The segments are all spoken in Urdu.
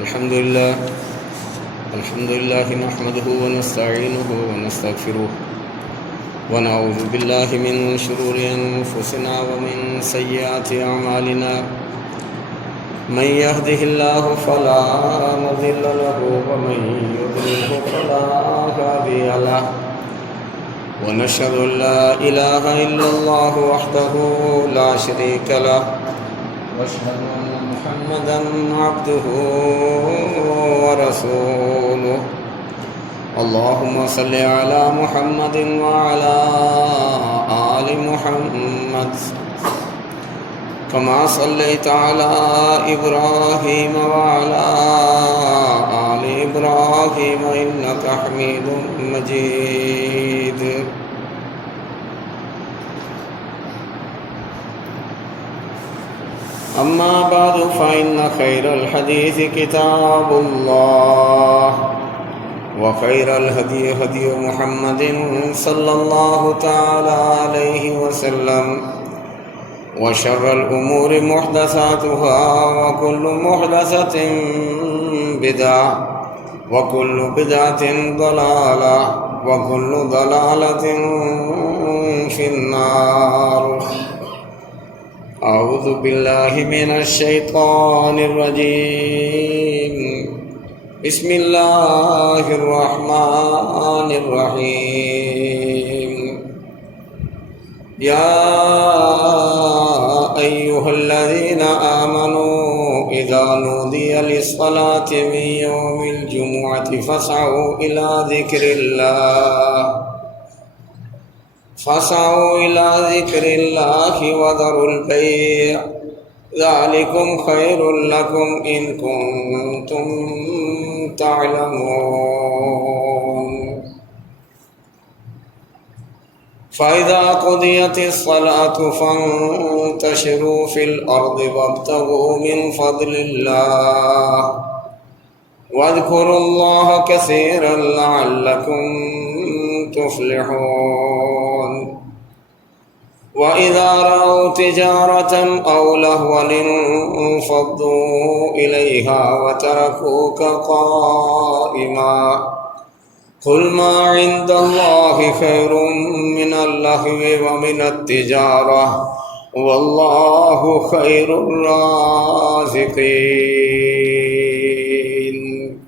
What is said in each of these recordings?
الحمد لله نحمده ونستعينه ونستغفره ونعوذ بالله من شرور أنفسنا ومن سيئات أعمالنا من يهده الله فلا مضل له ومن يضلله فلا هادي له ونشهد أن لا إله إلا الله وحده لا شريك له وأشهد أن محمدا عبده ورسوله اللهم صل على محمد وعلى آل محمد كما صليت على إبراهيم وعلى آل إبراهيم إنك حميد مجيد أما بعد فإن خير الحديث كتاب الله وخير الهدي هدي محمد صلى الله تعالى عليه وسلم وشر الأمور محدثاتها وكل محدثة بدعة وكل بدعة ضلالة وكل ضلالة في النار أعوذ بالله من الشيطان الرجيم بسم الله الرحمن الرحيم يا أيها الذين آمنوا إذا نودي للصلاة من يوم الجمعة فاسعوا إلى ذكر الله وذروا البيع ذلكم خير لكم إن كنتم تعلمون فإذا قضيت الصلاة فانتشروا في الأرض وابتغوا من فضل الله واذكروا الله كثيرا لعلكم تفلحون وإذا رأوا تجارة أو لهوا انفضوا إليها وتركوك قائما قل ما عند الله خير من اللهو ومن التجارة والله خير الرازقين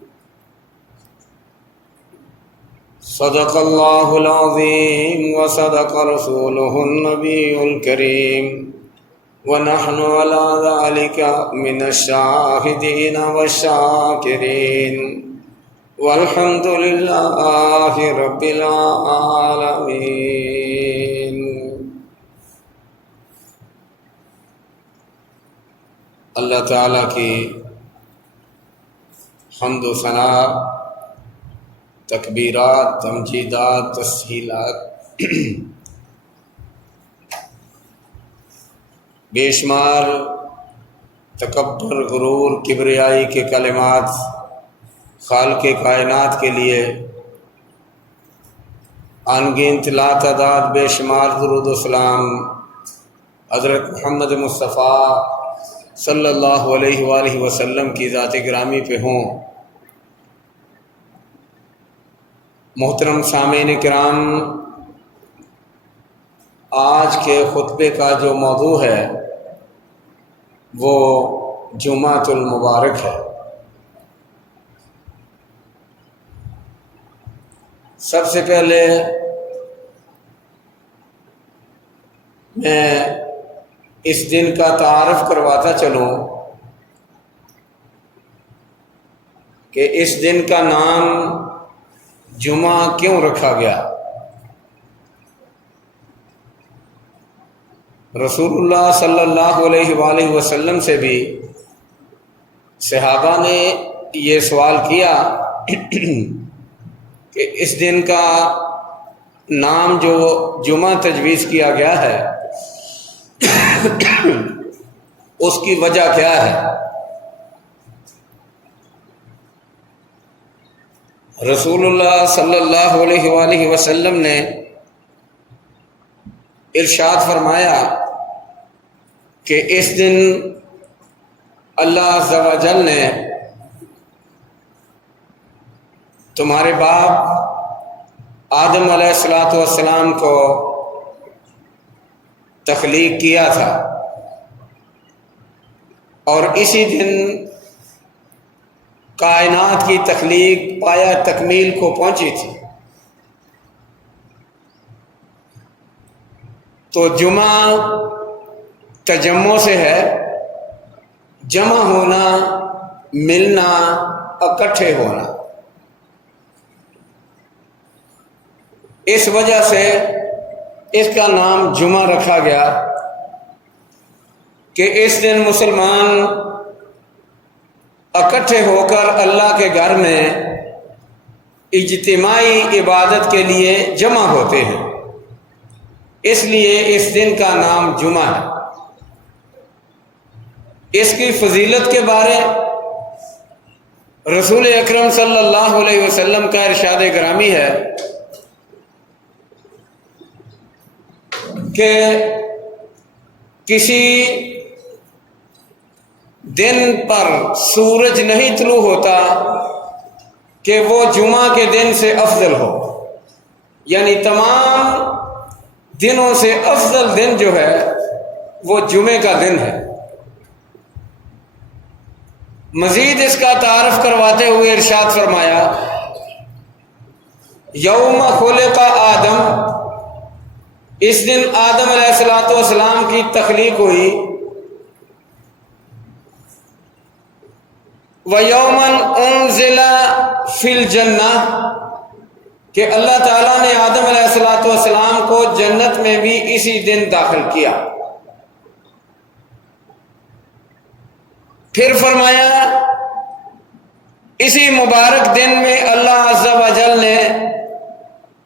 صدق الله العظيم وصدق رسوله النبي الكريم ونحن على ذلك من الشاهدين والشاكرين والحمد لله رب العالمين اللہ تعالیٰ کی حمد و ثنا، تکبیرات، تمجیدات، تسہیلات، بے شمار تکبر، غرور، کبریائی کے کلمات خالق کائنات کے لیے ان گنت لا تعداد بے شمار درود و سلام حضرت محمد مصطفیٰ صلی اللہ علیہ وآلہ وسلم کی ذات گرامی پہ ہوں۔ محترم سامعین کرام، آج کے خطبے کا جو موضوع ہے وہ جمعۃ المبارک ہے۔ سب سے پہلے میں اس دن کا تعارف کرواتا چلوں کہ اس دن کا نام جمعہ کیوں رکھا گیا۔ رسول اللہ صلی اللہ علیہ وآلہ وسلم سے بھی صحابہ نے یہ سوال کیا کہ اس دن کا نام جو جمعہ تجویز کیا گیا ہے اس کی وجہ کیا ہے۔ رسول اللہ صلی اللہ علیہ وآلہ وسلم نے ارشاد فرمایا کہ اس دن اللہ عز و جل نے تمہارے باپ آدم علیہ السلام کو تخلیق کیا تھا اور اسی دن کائنات کی تخلیق پایا تکمیل کو پہنچی تھی۔ تو جمعہ تجمع سے ہے، جمع ہونا، ملنا، اکٹھے ہونا۔ اس وجہ سے اس کا نام جمعہ رکھا گیا کہ اس دن مسلمان اکٹھے ہو کر اللہ کے گھر میں اجتماعی عبادت کے لیے جمع ہوتے ہیں، اس لیے اس دن کا نام جمعہ ہے۔ اس کی فضیلت کے بارے رسول اکرم صلی اللہ علیہ وسلم کا ارشاد گرامی ہے کہ کسی دن پر سورج نہیں طلوع ہوتا کہ وہ جمعہ کے دن سے افضل ہو، یعنی تمام دنوں سے افضل دن جو ہے وہ جمعے کا دن ہے۔ مزید اس کا تعارف کرواتے ہوئے ارشاد فرمایا، یوم خلق آدم، اس دن آدم علیہ السلام کی تخلیق ہوئی، وَيَوْمًا أُنزِلَ فِي الْجَنَّةِ، کہ اللہ تعالیٰ نے آدم علیہ السلام کو جنت میں بھی اسی دن داخل کیا۔ پھر فرمایا اسی مبارک دن میں اللہ عز و جل نے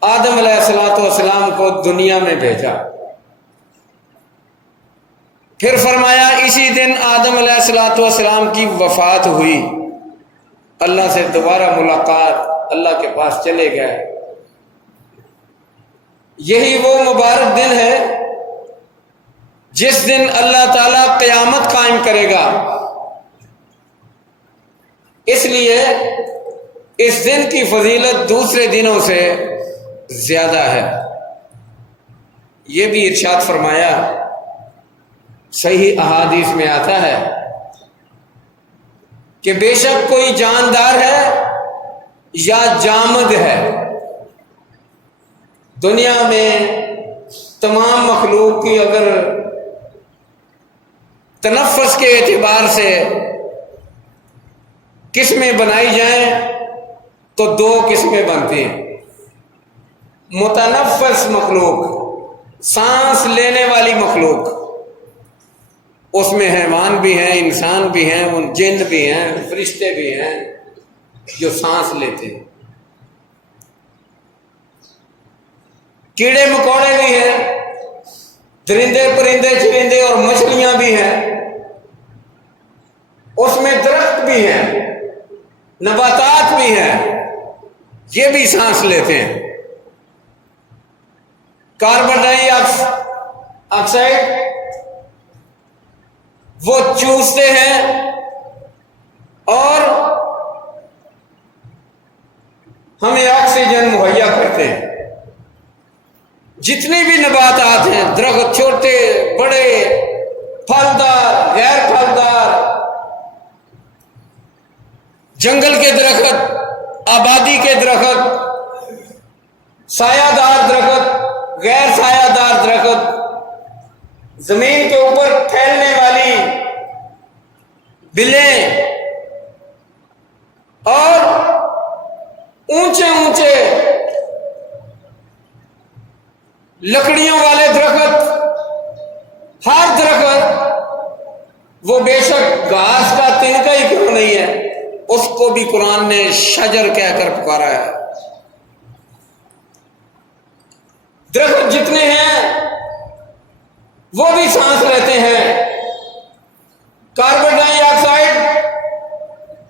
آدم علیہ السلام کو دنیا میں بھیجا۔ پھر فرمایا اسی دن آدم علیہ السلام کی وفات ہوئی، اللہ سے دوبارہ ملاقات، اللہ کے پاس چلے گئے۔ یہی وہ مبارک دن ہے جس دن اللہ تعالیٰ قیامت قائم کرے گا، اس لیے اس دن کی فضیلت دوسرے دنوں سے زیادہ ہے۔ یہ بھی ارشاد فرمایا، صحیح احادیث میں آتا ہے کہ بے شک کوئی جاندار ہے یا جامد ہے، دنیا میں تمام مخلوق کی اگر تنفس کے اعتبار سے قسمیں بنائی جائیں تو دو قسمیں بنتی ہیں۔ متنفس مخلوق، سانس لینے والی مخلوق، اس میں حیوان بھی ہیں، انسان بھی ہیں، جن بھی ہیں، فرشتے بھی ہیں جو سانس لیتے ہیں، کیڑے مکوڑے بھی ہیں، درندے پرندے چرندے اور مچھلیاں بھی ہیں، اس میں درخت بھی ہیں، نباتات بھی ہیں، یہ بھی سانس لیتے ہیں۔ کاربن ڈائی آکسائڈ وہ چوستے ہیں اور ہمیں آکسیجن مہیا کرتے ہیں۔ جتنے بھی نباتات ہیں، درخت چھوٹے بڑے، پھلدار غیر پھلدار، جنگل کے درخت، آبادی کے درخت، سایہ دار درخت، غیر سایہ دار درخت، زمین کے اوپر پھیلنے والی بلیں اور اونچے اونچے لکڑیوں والے درخت، ہر درخت وہ بے شک گھاس کا تنکا ہی کیوں نہیں ہے، اس کو بھی قرآن نے شجر کہہ کر پکارا ہے۔ درخت جتنے ہیں وہ بھی سانس لیتے ہیں، کاربن ڈائی آکسائڈ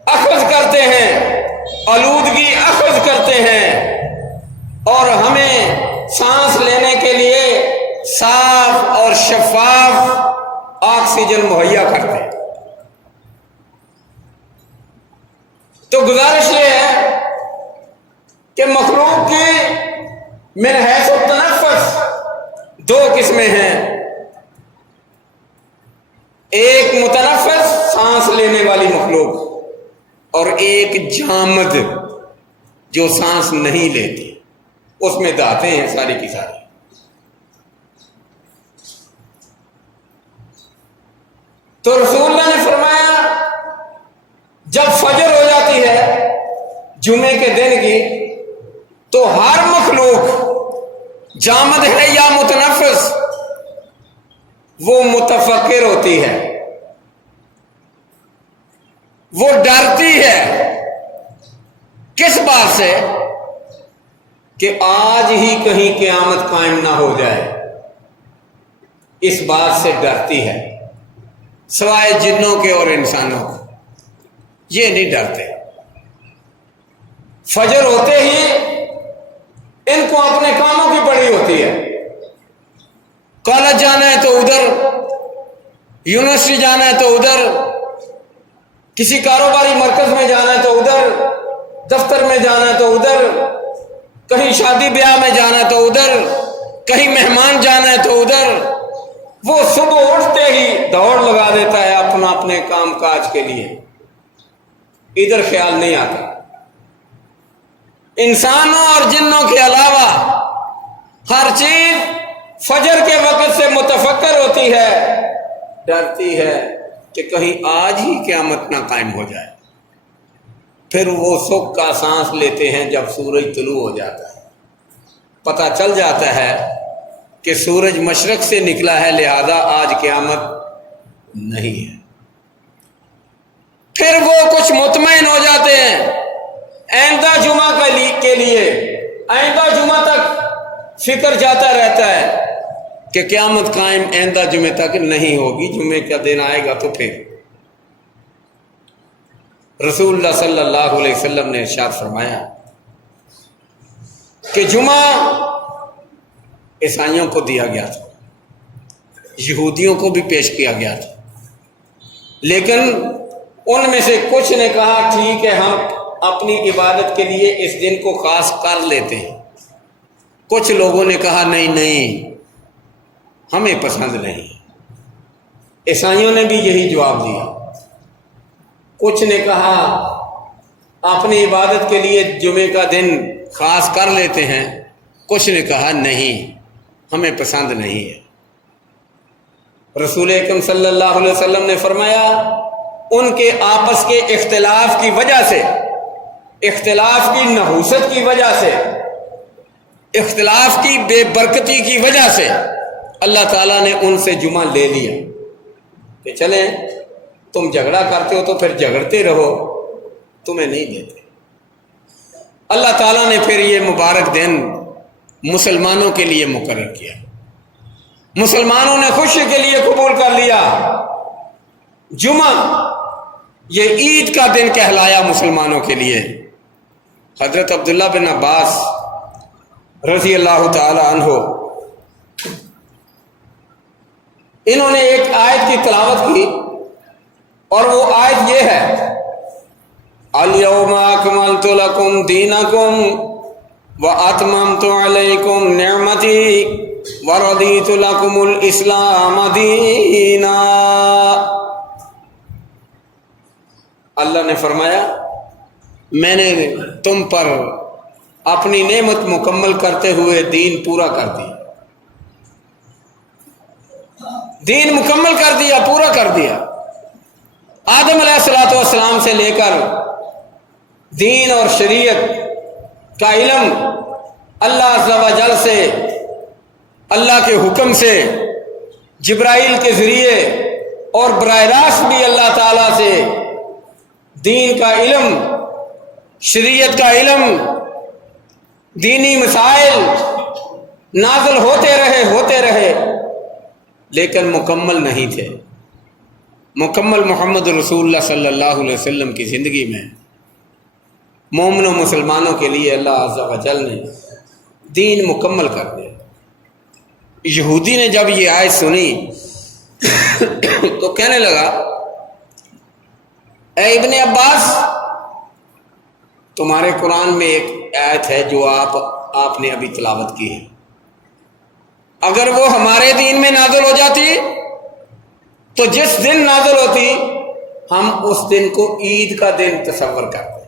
اخذ کرتے ہیں، آلودگی اخذ کرتے ہیں اور ہمیں سانس لینے کے لیے صاف اور شفاف آکسیجن مہیا کرتے ہیں۔ تو گزارش یہ ہے کہ مخلوق کی من حیث التنفس دو قسمیں ہیں، ایک متنفس سانس لینے والی مخلوق اور ایک جامد جو سانس نہیں لیتی، اس میں دھاتیں ہیں ساری کی ساری۔ تو رسول اللہ نے فرمایا جب فجر ہو جاتی ہے جمعے کے دن کی تو ہر مخلوق جامد ہے یا متنفس وہ متفکر ہوتی ہے، وہ ڈرتی ہے کس بات سے کہ آج ہی کہیں قیامت قائم نہ ہو جائے، اس بات سے ڈرتی ہے، سوائے جنوں کے اور انسانوں کے یہ نہیں ڈرتے۔ فجر ہوتے ہی ان کو اپنے کاموں کی پڑی ہوتی ہے، کالج جانا ہے تو ادھر، یونیورسٹی جانا ہے تو ادھر، کسی کاروباری مرکز میں جانا ہے تو ادھر، دفتر میں جانا ہے تو ادھر، کہیں شادی بیاہ میں جانا ہے تو ادھر، کہیں مہمان جانا ہے تو ادھر۔ وہ صبح اٹھتے ہی دوڑ لگا دیتا ہے اپنا اپنے کام کاج کے لیے، ادھر خیال نہیں آتا۔ انسانوں اور جنوں کے علاوہ ہر چیز فجر کے وقت سے متفکر ہوتی ہے، ڈرتی ہے کہ کہیں آج ہی قیامت نہ قائم ہو جائے۔ پھر وہ سکھ کا سانس لیتے ہیں جب سورج طلوع ہو جاتا ہے، پتہ چل جاتا ہے کہ سورج مشرق سے نکلا ہے لہذا آج قیامت نہیں ہے۔ پھر وہ کچھ مطمئن ہو جاتے ہیں، آئندہ جمعہ کے لیے آئندہ جمعہ تک فکر جاتا رہتا ہے کہ قیامت قائم آئندہ جمعے تک نہیں ہوگی، جمعے کا دن آئے گا تو پھر۔ رسول اللہ صلی اللہ علیہ وسلم نے ارشاد فرمایا کہ جمعہ عیسائیوں کو دیا گیا تھا، یہودیوں کو بھی پیش کیا گیا تھا، لیکن ان میں سے کچھ نے کہا ٹھیک ہے ہم اپنی عبادت کے لیے اس دن کو خاص کر لیتے ہیں، کچھ لوگوں نے کہا نہیں نہیں ہمیں پسند نہیں۔ عیسائیوں نے بھی یہی جواب دیا، کچھ نے کہا اپنی عبادت کے لیے جمعے کا دن خاص کر لیتے ہیں، کچھ نے کہا نہیں ہمیں پسند نہیں ہے۔ رسول اکرم صلی اللہ علیہ وسلم نے فرمایا ان کے آپس کے اختلاف کی وجہ سے، اختلاف کی نحوست کی وجہ سے، اختلاف کی بے برکتی کی وجہ سے اللہ تعالیٰ نے ان سے جمعہ لے لیا کہ چلیں تم جھگڑا کرتے ہو تو پھر جھگڑتے رہو، تمہیں نہیں دیتے۔ اللہ تعالیٰ نے پھر یہ مبارک دن مسلمانوں کے لیے مقرر کیا، مسلمانوں نے خوشی کے لیے قبول کر لیا۔ جمعہ یہ عید کا دن کہلایا مسلمانوں کے لیے۔ حضرت عبداللہ بن عباس رضی اللہ تعالی عنہ انہوں نے ایک آیت کی تلاوت کی اور وہ آیت یہ ہے الیوم اکملت لکم دینکم واتممت علیکم نعمتی ورضیت لکم الاسلام دینا۔ اللہ نے فرمایا میں نے تم پر اپنی نعمت مکمل کرتے ہوئے دین پورا کر دیا، دین مکمل کر دیا، پورا کر دیا۔ آدم علیہ الصلوۃ والسلام سے لے کر دین اور شریعت کا علم اللہ عز و جل سے، اللہ کے حکم سے، جبرائیل کے ذریعے اور براہ راست بھی اللہ تعالیٰ سے دین کا علم، شریعت کا علم، دینی مسائل نازل ہوتے رہے لیکن مکمل نہیں تھے۔ مکمل محمد رسول اللہ صلی اللہ علیہ وسلم کی زندگی میں مومن و مسلمانوں کے لیے اللہ عز و جل نے دین مکمل کر دیا۔ یہودی نے جب یہ آیت سنی تو کہنے لگا اے ابن عباس تمہارے قرآن میں ایک آیت ہے جو آپ نے ابھی تلاوت کی ہے، اگر وہ ہمارے دین میں نازل ہو جاتی تو جس دن نازل ہوتی ہم اس دن کو عید کا دن تصور کرتے۔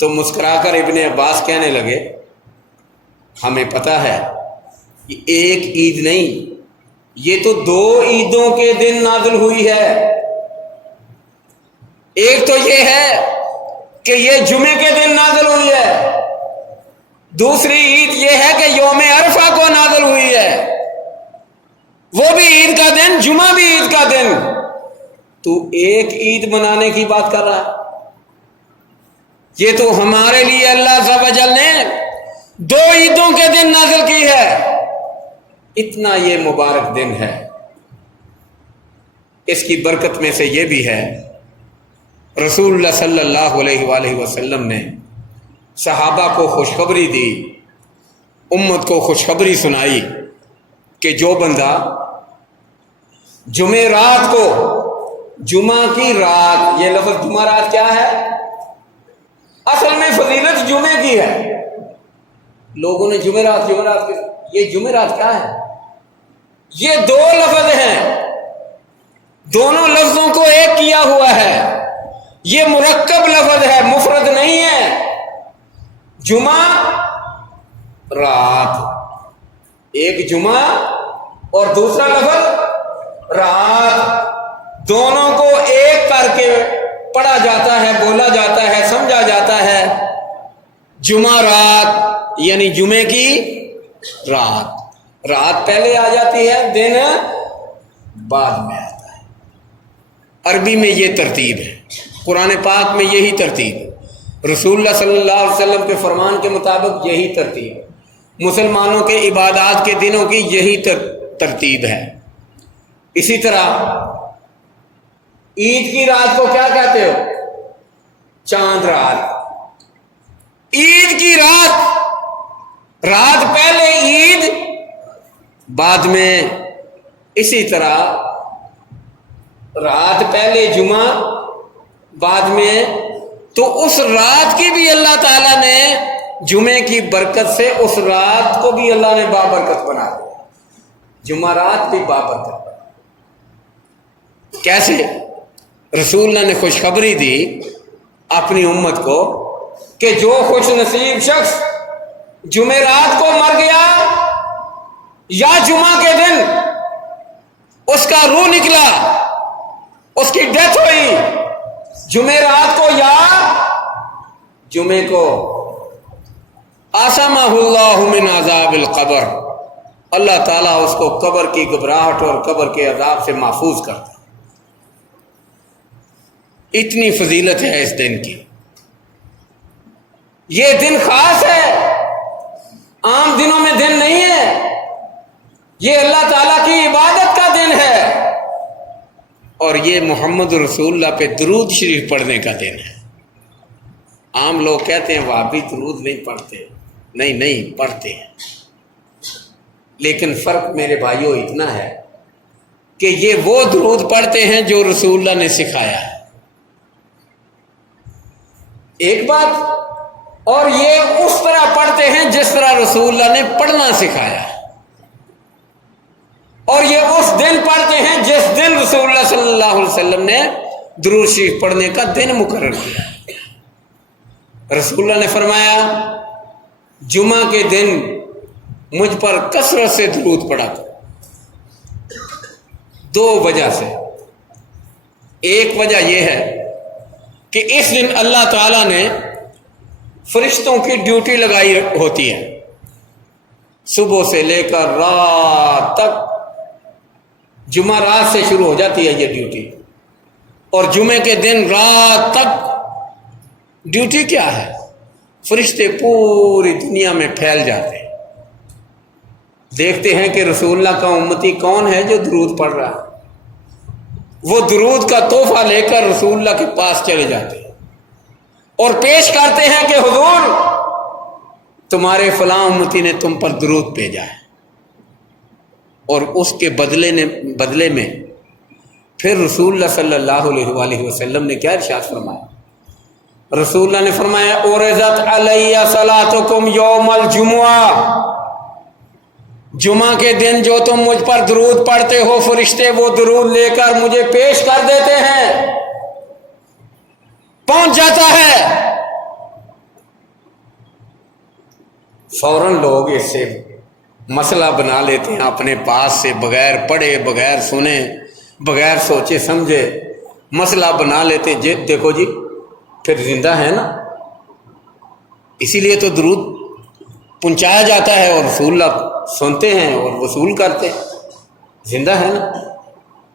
تو مسکرا کر ابن عباس کہنے لگے ہمیں پتہ ہے یہ ایک عید نہیں، یہ تو 2 عیدوں کے دن نازل ہوئی ہے۔ ایک تو یہ ہے کہ یہ جمعے کے دن نازل ہوئی ہے، دوسری عید یہ ہے کہ یوم عرفہ کو نازل ہوئی ہے، وہ بھی عید کا دن، جمعہ بھی عید کا دن۔ تو ایک عید منانے کی بات کر رہا ہے؟ یہ تو ہمارے لیے اللہ عز و جل نے 2 عیدوں کے دن نازل کی ہے۔ اتنا یہ مبارک دن ہے۔ اس کی برکت میں سے یہ بھی ہے رسول اللہ صلی اللہ علیہ وآلہ وسلم نے صحابہ کو خوشخبری دی، امت کو خوشخبری سنائی کہ جو بندہ جمعہ رات کو، جمعہ کی رات، یہ لفظ جمعہ رات کیا ہے؟ اصل میں فضیلت جمعے کی ہے۔ لوگوں نے جمعرات کی، یہ جمعرات کیا ہے؟ یہ 2 لفظ ہیں، دونوں لفظوں کو ایک کیا ہوا ہے، یہ مرکب لفظ ہے، مفرد نہیں ہے۔ جمعہ رات، ایک جمعہ اور دوسرا لفظ رات، دونوں کو ایک کر کے پڑھا جاتا ہے، بولا جاتا ہے، سمجھا جاتا ہے۔ جمعہ رات یعنی جمعے کی رات، رات پہلے آ جاتی ہے، دن بعد میں آتا ہے۔ عربی میں یہ ترتیب ہے، قرآن پاک میں یہی ترتیب ہے، رسول اللہ صلی اللہ علیہ وسلم کے فرمان کے مطابق یہی ترتیب ہے، مسلمانوں کے عبادات کے دنوں کی یہی ترتیب ہے۔ اسی طرح عید کی رات کو کیا کہتے ہو؟ چاند رات۔ عید کی رات، رات پہلے عید بعد میں، اسی طرح رات پہلے جمعہ بعد میں، تو اس رات کی بھی اللہ تعالیٰ نے جمعے کی برکت سے اس رات کو بھی اللہ نے بابرکت بنا دیا، جمعہ رات بھی بابرکت بنا۔ کیسے؟ رسول اللہ نے خوشخبری دی اپنی امت کو کہ جو خوش نصیب شخص جمعرات کو مر گیا یا جمعہ کے دن اس کا روح نکلا، اس کی ڈیتھ ہوئی جمعرات کو یا جمعے کو، آسمہ اللہ من عذاب القبر، اللہ تعالیٰ اس کو قبر کی گھبراہٹ اور قبر کے عذاب سے محفوظ کرتا۔ اتنی فضیلت ہے اس دن کی۔ یہ دن خاص ہے، عام دنوں میں دن نہیں ہے، یہ اللہ تعالیٰ کی عبادت کا دن ہے، اور یہ محمد رسول اللہ پہ درود شریف پڑھنے کا دن ہے۔ عام لوگ کہتے ہیں وہابی درود نہیں پڑھتے، نہیں پڑھتے ہیں، لیکن فرق میرے بھائیوں اتنا ہے کہ یہ وہ درود پڑھتے ہیں جو رسول اللہ نے سکھایا ہے، ایک بات، اور یہ اس طرح پڑھتے ہیں جس طرح رسول اللہ نے پڑھنا سکھایا ہے، اور یہ اس دن پڑھتے ہیں جس دن رسول اللہ صلی اللہ علیہ وسلم نے درود شریف پڑھنے کا دن مقرر کیا۔ رسول اللہ نے فرمایا جمعہ کے دن مجھ پر کثرت سے درود پڑھا کرو، 2 وجہ سے۔ ایک وجہ یہ ہے کہ اس دن اللہ تعالیٰ نے فرشتوں کی ڈیوٹی لگائی ہوتی ہے، صبح سے لے کر رات تک، جمعہ رات سے شروع ہو جاتی ہے یہ ڈیوٹی، اور جمعے کے دن رات تک ڈیوٹی کیا ہے؟ فرشتے پوری دنیا میں پھیل جاتے ہیں، دیکھتے ہیں کہ رسول اللہ کا امتی کون ہے جو درود پڑھ رہا ہے، وہ درود کا تحفہ لے کر رسول اللہ کے پاس چلے جاتے ہیں اور پیش کرتے ہیں کہ حضور تمہارے فلاں امتی نے تم پر درود بھیجا ہے، اور اس کے بدلے میں پھر رسول اللہ صلی اللہ علیہ وآلہ وسلم نے کیا ارشاد فرمایا؟ رسول اللہ نے فرمایا اورزت علیہ صلاتکم یوم الجمعہ، جمعہ کے دن جو تم مجھ پر درود پڑھتے ہو فرشتے وہ درود لے کر مجھے پیش کر دیتے ہیں، پہنچ جاتا ہے۔ فوراً لوگ اس سے مسئلہ بنا لیتے ہیں اپنے پاس سے، بغیر پڑھے، بغیر سنے، بغیر سوچے سمجھے مسئلہ بنا لیتے ہیں۔ دیکھو جی پھر زندہ ہے نا، اسی لیے تو درود پہنچایا جاتا ہے اور رسول اللہ سنتے ہیں اور وصول کرتے ہیں، زندہ ہے نا۔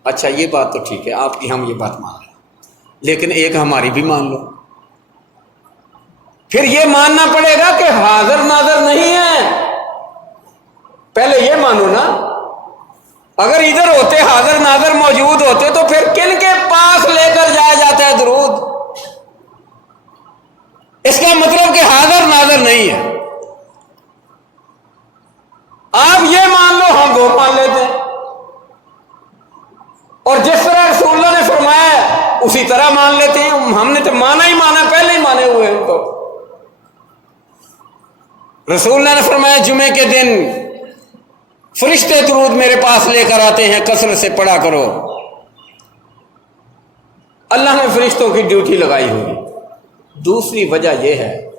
اچھا یہ بات تو ٹھیک ہے، آپ کی ہم یہ بات مان لیں، لیکن ایک ہماری بھی مان لو۔ پھر یہ ماننا پڑے گا کہ حاضر ناظر نہیں ہے، پہلے یہ مانو نا۔ اگر ادھر ہوتے حاضر ناظر موجود ہوتے تو پھر کن کے پاس لے کر جایا جاتا ہے درود؟ اس کا مطلب کہ حاضر ناظر نہیں ہے۔ آپ یہ مان لو، ہم وہ مان لیتے ہیں، اور جس طرح رسول اللہ نے فرمایا ہے اسی طرح مان لیتے ہیں۔ ہم نے تو مانا ہی مانا، پہلے ہی مانے ہوئے ہیں۔ تو رسول اللہ نے فرمایا جمعے کے دن فرشتے درود میرے پاس لے کر آتے ہیں، کثرت سے پڑھا کرو۔ اللہ نے فرشتوں کی ڈیوٹی لگائی ہوگی۔ دوسری وجہ یہ ہے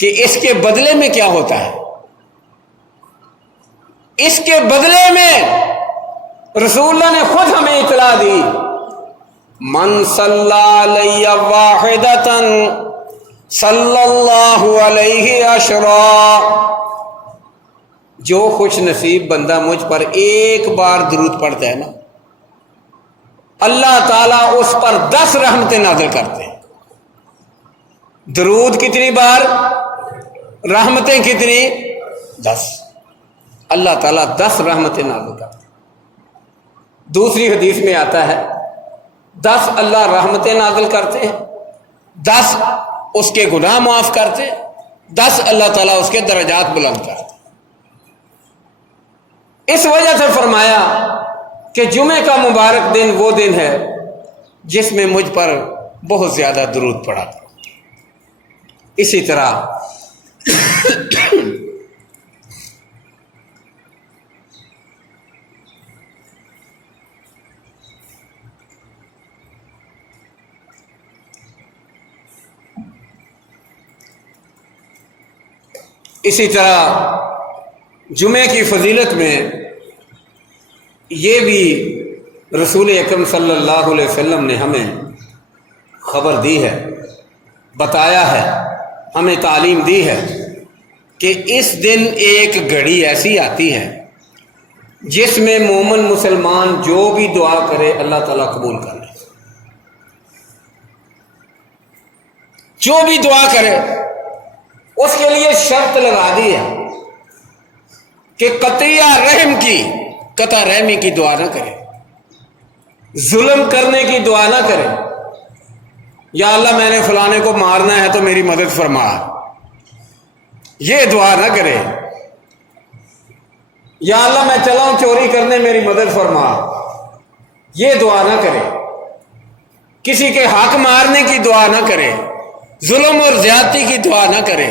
کہ اس کے بدلے میں کیا ہوتا ہے؟ اس کے بدلے میں رسول اللہ نے خود ہمیں اطلاع دی، من صلی علیہ واحدۃ صلی اللہ علیہ عشرا، جو خوش نصیب بندہ مجھ پر ایک بار درود پڑھتا ہے نا، اللہ تعالیٰ اس پر 10 رحمتیں نازل کرتے ہیں۔ درود کتنی بار؟ رحمتیں کتنی؟ 10۔ اللہ تعالیٰ 10 رحمتیں نازل کرتے ہیں۔ دوسری حدیث میں آتا ہے 10 اللہ رحمتیں نازل کرتے ہیں، 10 اس کے گناہ معاف کرتے ہیں، 10 اللہ تعالیٰ اس کے درجات بلند کرتے ہیں۔ اس وجہ سے فرمایا کہ جمعے کا مبارک دن وہ دن ہے جس میں مجھ پر بہت زیادہ درود پڑا کرو۔ اسی طرح جمعے کی فضیلت میں یہ بھی رسول اکرم صلی اللہ علیہ وسلم نے ہمیں خبر دی ہے، بتایا ہے، ہمیں تعلیم دی ہے کہ اس دن ایک گھڑی ایسی آتی ہے جس میں مومن مسلمان جو بھی دعا کرے اللہ تعالیٰ قبول کر لے۔ جو بھی دعا کرے اس کے لیے شرط لگا دی ہے کہ قطع رحمی کی دعا نہ کرے، ظلم کرنے کی دعا نہ کرے، یا اللہ میں نے فلانے کو مارنا ہے تو میری مدد فرما، یہ دعا نہ کرے۔ یا اللہ میں چلا ہوں چوری کرنے میری مدد فرما، یہ دعا نہ کرے۔ کسی کے حق مارنے کی دعا نہ کرے، ظلم اور زیادتی کی دعا نہ کرے،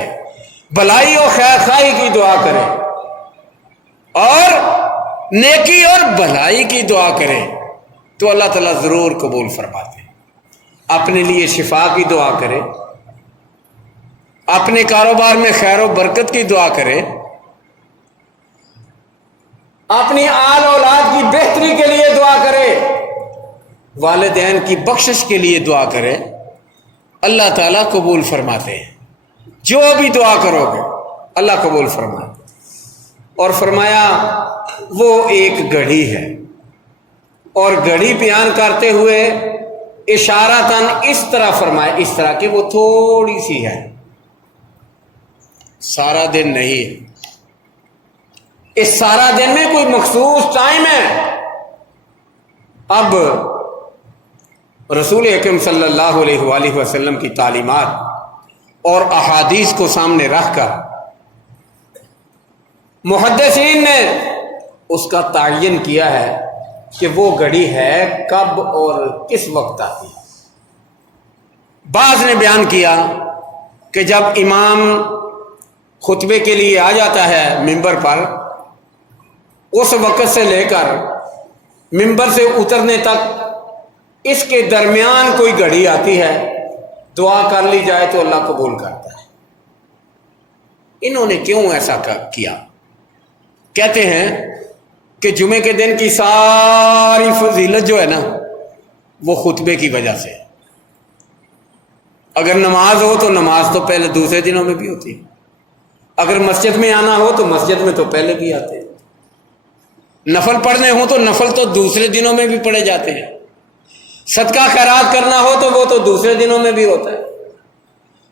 بھلائی اور خیر خواہی کی دعا کرے، اور نیکی اور بھلائی کی دعا کرے تو اللہ تعالیٰ ضرور قبول فرماتے ہیں۔ اپنے لیے شفا کی دعا کرے، اپنے کاروبار میں خیر و برکت کی دعا کرے، اپنی آل اولاد کی بہتری کے لیے دعا کرے، والدین کی بخشش کے لیے دعا کرے، اللہ تعالیٰ قبول فرماتے ہیں۔ جو بھی دعا کرو گے اللہ قبول فرماتے۔ اور فرمایا وہ ایک گھڑی ہے، اور گھڑی بیان کرتے ہوئے اشارتاً اس طرح فرمایا، اس طرح کہ وہ تھوڑی سی ہے، سارا دن نہیں ہے۔ اس سارا دن میں کوئی مخصوص ٹائم ہے۔ اب رسول اکرم صلی اللہ علیہ وآلہ وسلم کی تعلیمات اور احادیث کو سامنے رکھ کر محدثین نے اس کا تعین کیا ہے کہ وہ گھڑی ہے کب اور کس وقت آتی ہے۔ بعض نے بیان کیا کہ جب امام خطبے کے لیے آ جاتا ہے ممبر پر، اس وقت سے لے کر ممبر سے اترنے تک اس کے درمیان کوئی گھڑی آتی ہے، دعا کر لی جائے تو اللہ قبول کرتا ہے۔ انہوں نے کیوں ایسا کیا؟ کہتے ہیں کہ جمعے کے دن کی ساری فضیلت جو ہے نا وہ خطبے کی وجہ سے۔ اگر نماز ہو تو نماز تو پہلے دوسرے دنوں میں بھی ہوتی ہے، اگر مسجد میں آنا ہو تو مسجد میں تو پہلے بھی آتے ہیں، نفل پڑھنے ہوں تو نفل تو دوسرے دنوں میں بھی پڑھے جاتے ہیں، صدقہ خیرات کرنا ہو تو وہ تو دوسرے دنوں میں بھی ہوتا ہے،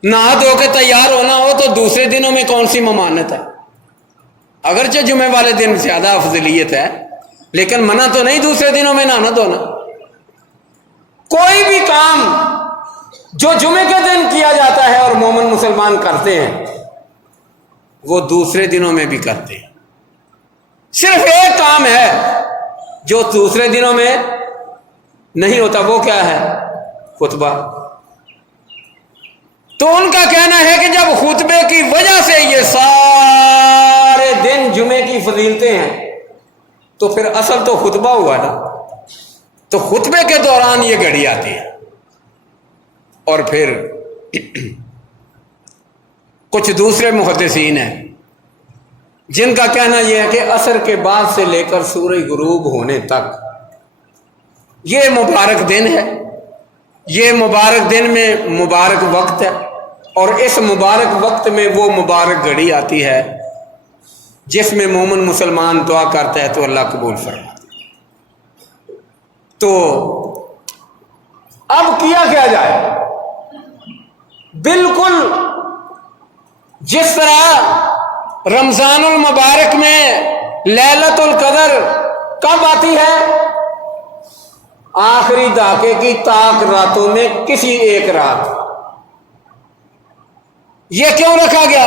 نہا دھو کے تیار ہونا ہو تو دوسرے دنوں میں کون سی ممانت ہے؟ اگرچہ جمعے والے دن زیادہ افضلیت ہے، لیکن منع تو نہیں دوسرے دنوں میں نہانا دھونا۔ کوئی بھی کام جو جمعے کے دن کیا جاتا ہے اور مومن مسلمان کرتے ہیں وہ دوسرے دنوں میں بھی کرتے ہیں۔ صرف ایک کام ہے جو دوسرے دنوں میں نہیں ہوتا، وہ کیا ہے؟ خطبہ۔ تو ان کا کہنا ہے کہ جب خطبے کی وجہ سے یہ سارے دن جمعے کی فضیلتیں ہیں تو پھر اصل تو خطبہ ہوا نا، تو خطبے کے دوران یہ گھڑی آتی ہے۔ اور پھر کچھ دوسرے محدثین ہیں جن کا کہنا یہ ہے کہ عصر کے بعد سے لے کر سورج غروب ہونے تک یہ مبارک دن ہے، یہ مبارک دن میں مبارک وقت ہے، اور اس مبارک وقت میں وہ مبارک گھڑی آتی ہے جس میں مومن مسلمان دعا کرتا ہے تو اللہ قبول فرماتا ہے۔ تو اب کیا جائے؟ بالکل جس طرح رمضان المبارک میں لیلۃ القدر کب آتی ہے؟ آخری دھاکے کی طاق راتوں میں کسی ایک رات۔ یہ کیوں رکھا گیا؟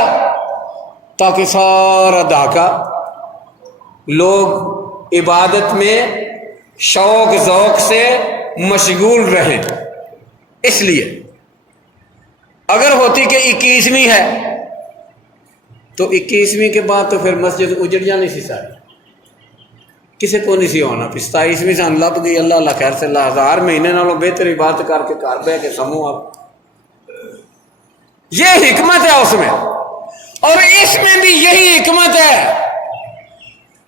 تاکہ سارا دھاکہ لوگ عبادت میں شوق ذوق سے مشغول رہیں۔ اس لیے اگر ہوتی کہ 21ویں ہے تو 21ویں کے بعد تو پھر مسجد اجڑ جانی سی ساری، کسی کو نہیں سی ہونا۔ 27ویں سے لب گئی، اللہ اللہ خیر سے اللہ 1000 مہینے نالوں بہتر عبادت کر کے گھر بہ کے سمو آپ۔ یہ حکمت ہے اس میں، اور اس میں بھی یہی حکمت ہے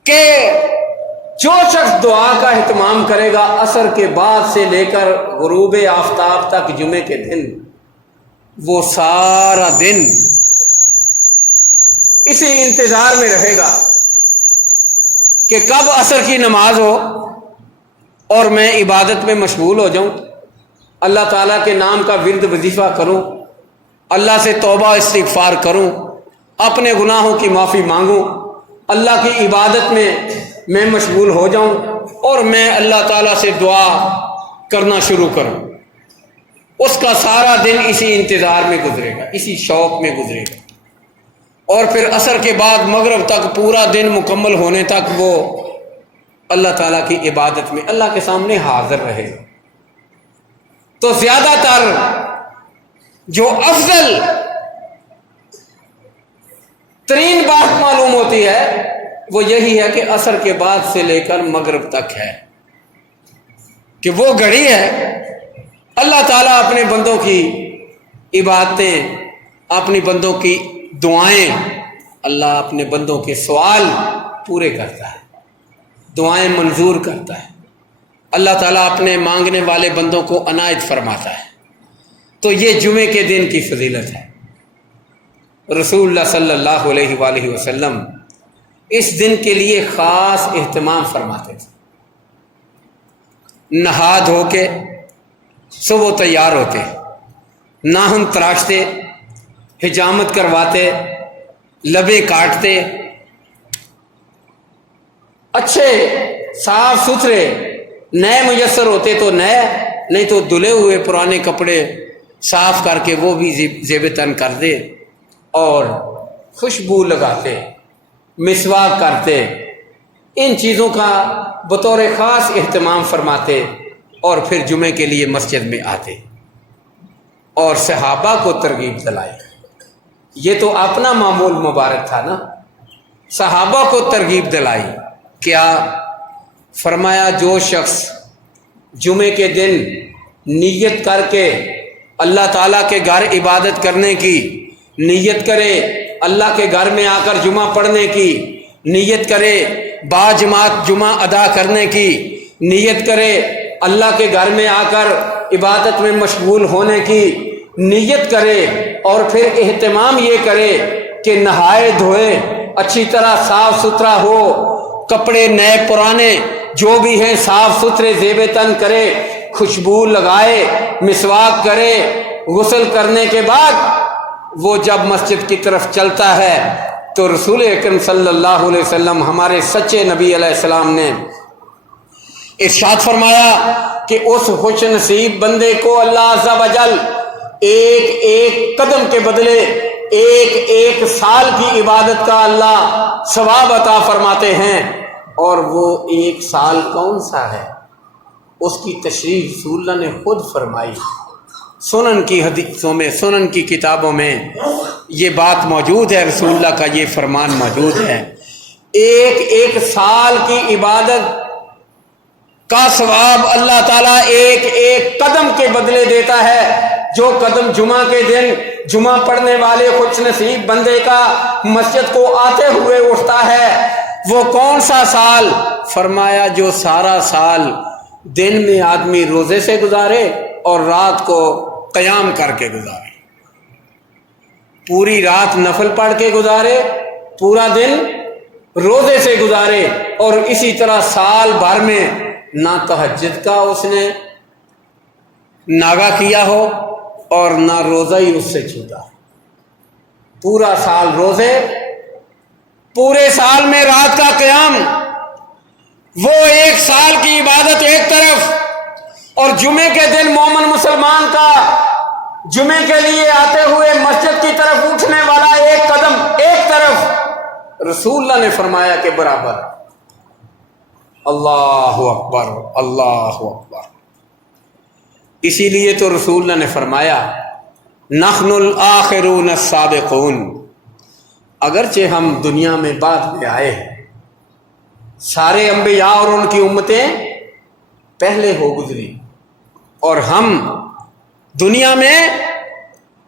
کہ جو شخص دعا کا اہتمام کرے گا عصر کے بعد سے لے کر غروب آفتاب تک جمعے کے دن، وہ سارا دن اسی انتظار میں رہے گا کہ کب عصر کی نماز ہو اور میں عبادت میں مشغول ہو جاؤں، اللہ تعالیٰ کے نام کا ورد وظیفہ کروں، اللہ سے توبہ استغفار کروں، اپنے گناہوں کی معافی مانگوں، اللہ کی عبادت میں مشغول ہو جاؤں، اور میں اللہ تعالیٰ سے دعا کرنا شروع کروں۔ اس کا سارا دن اسی انتظار میں گزرے گا، اسی شوق میں گزرے گا، اور پھر عصر کے بعد مغرب تک پورا دن مکمل ہونے تک وہ اللہ تعالیٰ کی عبادت میں اللہ کے سامنے حاضر رہے گا۔ تو زیادہ تر جو افضل ترین بات معلوم ہوتی ہے وہ یہی ہے کہ عصر کے بعد سے لے کر مغرب تک ہے، کہ وہ گھڑی ہے اللہ تعالیٰ اپنے بندوں کی عبادتیں، اپنی بندوں کی دعائیں، اللہ اپنے بندوں کے سوال پورے کرتا ہے، دعائیں منظور کرتا ہے، اللہ تعالیٰ اپنے مانگنے والے بندوں کو عنایت فرماتا ہے۔ تو یہ جمعے کے دن کی فضیلت ہے۔ رسول اللہ صلی اللہ علیہ وآلہ وسلم اس دن کے لیے خاص اہتمام فرماتے تھے۔ نہا دھو کے صبح تیار ہوتے، ناخن تراشتے، حجامت کرواتے، لبیں کاٹتے، اچھے صاف ستھرے نئے میسر ہوتے تو نئے، نہیں تو دھلے ہوئے پرانے کپڑے صاف کر کے وہ بھی زیب تن کر دے، اور خوشبو لگاتے، مسواک کرتے، ان چیزوں کا بطور خاص اہتمام فرماتے، اور پھر جمعے کے لیے مسجد میں آتے، اور صحابہ کو ترغیب دلائی۔ یہ تو اپنا معمول مبارک تھا نا، صحابہ کو ترغیب دلائی۔ کیا فرمایا؟ جو شخص جمعے کے دن نیت کر کے اللہ تعالیٰ کے گھر عبادت کرنے کی نیت کرے، اللہ کے گھر میں آ کر جمعہ پڑھنے کی نیت کرے، باجماعت جمعہ ادا کرنے کی نیت کرے، اللہ کے گھر میں آ کر عبادت میں مشغول ہونے کی نیت کرے، اور پھر اہتمام یہ کرے کہ نہائے دھوئے اچھی طرح صاف ستھرا ہو، کپڑے نئے پرانے جو بھی ہیں صاف ستھرے زیب تن کرے، خوشبو لگائے، مسواک کرے، غسل کرنے کے بعد وہ جب مسجد کی طرف چلتا ہے تو رسول اکرم صلی اللہ علیہ وسلم ہمارے سچے نبی علیہ السلام نے ارشاد فرمایا کہ اس خوش نصیب بندے کو اللہ عز و جل ایک ایک قدم کے بدلے ایک ایک سال کی عبادت کا اللہ ثواب عطا فرماتے ہیں۔ اور وہ ایک سال کون سا ہے؟ اس کی تشریح رسول اللہ نے خود فرمائی۔ سنن کی حدیثوں میں، سنن کی کتابوں میں یہ بات موجود ہے، رسول اللہ کا یہ فرمان موجود ہے، ایک ایک سال کی عبادت کا ثواب اللہ تعالیٰ ایک ایک قدم کے بدلے دیتا ہے۔ جو قدم جمعہ کے دن جمعہ پڑھنے والے خوش نصیب بندے کا مسجد کو آتے ہوئے اٹھتا ہے، وہ کون سا سال؟ فرمایا جو سارا سال دن میں آدمی روزے سے گزارے اور رات کو قیام کر کے گزارے، پوری رات نفل پڑھ کے گزارے، پورا دن روزے سے گزارے، اور اسی طرح سال بھر میں نہ تہجد کا اس نے ناغہ کیا ہو اور نہ روزہ ہی اس سے چھوٹا، پورا سال روزے، پورے سال میں رات کا قیام، وہ ایک سال کی عبادت ایک طرف، اور جمعے کے دن مومن مسلمان کا جمعے کے لیے آتے ہوئے مسجد کی طرف اٹھنے والا ایک قدم ایک طرف، رسول اللہ نے فرمایا کہ برابر۔ اللہ اکبر، اللہ اکبر۔ اسی لیے تو رسول اللہ نے فرمایا نحن الآخرون السابقون، اگرچہ ہم دنیا میں بعد میں آئے ہیں، سارے انبیاء اور ان کی امتیں پہلے ہو گزری، اور ہم دنیا میں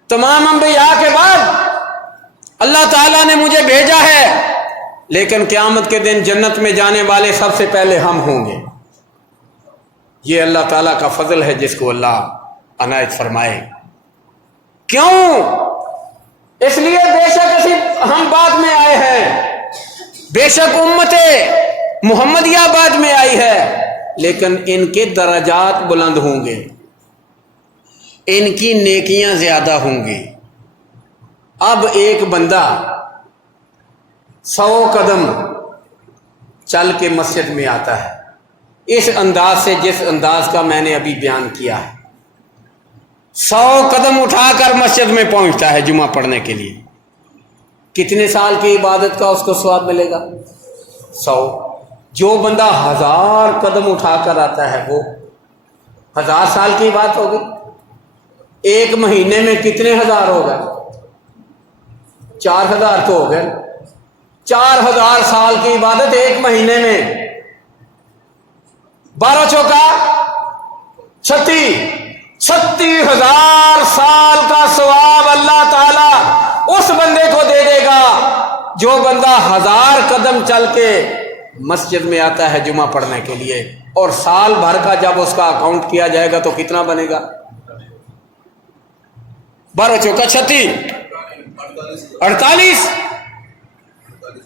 تمام انبیاء کے بعد اللہ تعالیٰ نے مجھے بھیجا ہے، لیکن قیامت کے دن جنت میں جانے والے سب سے پہلے ہم ہوں گے۔ یہ اللہ تعالیٰ کا فضل ہے جس کو اللہ عنایت فرمائے۔ کیوں؟ اس لیے بے شک ہم بعد میں آئے ہیں، بے شک امت محمدیہ بعد میں آئی ہے، لیکن ان کے درجات بلند ہوں گے، ان کی نیکیاں زیادہ ہوں گی۔ اب ایک بندہ 100 قدم چل کے مسجد میں آتا ہے، اس انداز سے جس انداز کا میں نے ابھی بیان کیا ہے، 100 قدم اٹھا کر مسجد میں پہنچتا ہے جمعہ پڑھنے کے لیے، کتنے سال کی عبادت کا اس کو ثواب ملے گا؟ 100۔ جو بندہ 1000 قدم اٹھا کر آتا ہے وہ 1000 سال کی بات ہوگی۔ ایک مہینے میں کتنے ہزار ہو گئے؟ 4000 تو ہو گئے۔ 4000 سال کی عبادت ایک مہینے میں، 12 چوکا 36,000 سال کا ثواب اللہ تعالی اس بندے کو دے دے گا جو بندہ 1000 قدم چل کے مسجد میں آتا ہے جمعہ پڑھنے کے لیے، اور سال بھر کا جب اس کا اکاؤنٹ کیا جائے گا تو کتنا بنے گا؟ 12 چوکا 36،